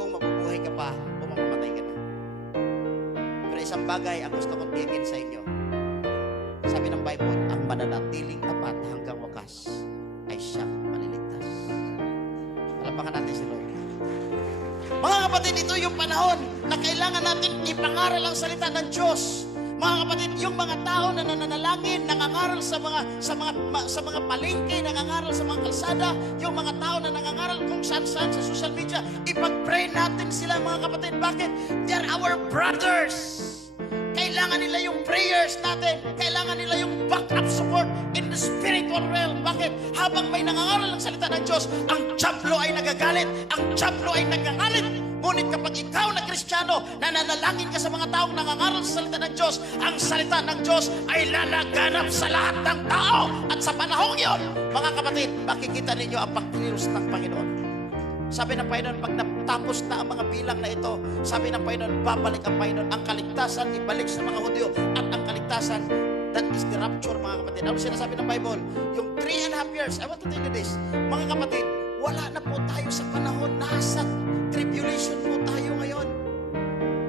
kung mabubuhay ka pa o mamamatay ka na. Pero isang bagay ang gusto kong tiyakin sa inyo. Sabi ng Bible, ang mananatiling tapat hanggang wakas ay siyang maliligtas. Palapakan natin si Lord. Mga kapatid, ito yung panahon na kailangan natin ipangaral ang salita ng Diyos. Mga kapatid, yung mga tao na nananalangin, nangangaral sa mga palengke, nangangaral sa mga kalsada, yung mga tao na nangangaral kung saan-saan sa social media, ipag-pray natin sila, mga kapatid. Bakit? They're our brothers. Kailangan nila yung prayers natin. Kailangan nila yung backup support in the spiritual realm. Bakit? Habang may nangangaral ng salita ng Diyos, ang tiyablo ay nagagalit. Ang tiyablo ay nagagalit. Ngunit kapag ikaw na Kristiyano, nananalangin ka sa mga taong nangangaral sa salita ng Diyos, ang salita ng Diyos ay lalaganap sa lahat ng tao. At sa panahong yon, mga kapatid, makikita ninyo ang pagkilos ng Panginoon. Sabi ng Panginoon, pag natapos na ang mga bilang na ito, sabi ng Panginoon, babalik ang Panginoon. Ang kaligtasan, ibalik sa mga Hudyo. At ang kaligtasan, that is the rapture, mga kapatid. Ano sinasabi ng Bible? Yung 3.5 years, I want to tell you this, mga kapatid, wala na po tayo sa panahon, nasa tribulation po tayo ngayon.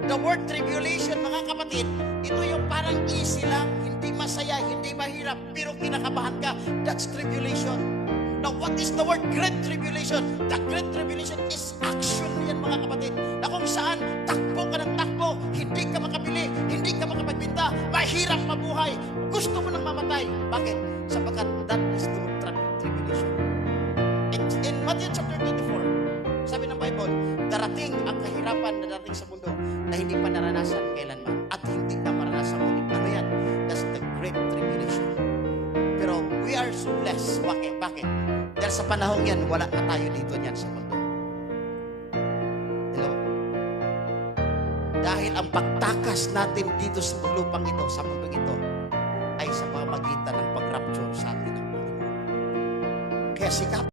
The word tribulation, mga kapatid, ito yung parang easy lang, hindi masaya, hindi mahirap, pero kinakabahan ka. That's tribulation. Now, what is the word great tribulation? The great tribulation is action yan, mga kapatid. Na kung saan, takbo ka ng takbo, hindi ka makabili, hindi ka makapagbinta, mahirap mabuhay, gusto mo nang mamatay. Bakit? Sapagkat that is the word tribulation. In Matthew chapter 24, sabi ng Bible, darating ang kahirapan na darating sa mundo na hindi pa naranasan kailanman at hindi na maranasan ulit. Ano yan? That's the great tribulation. Pero we are so blessed. Bakit? Dahil sa panahon yan, wala na tayo dito niyan sa mundo. Hello? Dahil ang pagtakas natin dito sa lupang ito, sa mundong ito, ay sa pamagitan ng pag-rapture sa atin ng Panginoon. Kaya sikap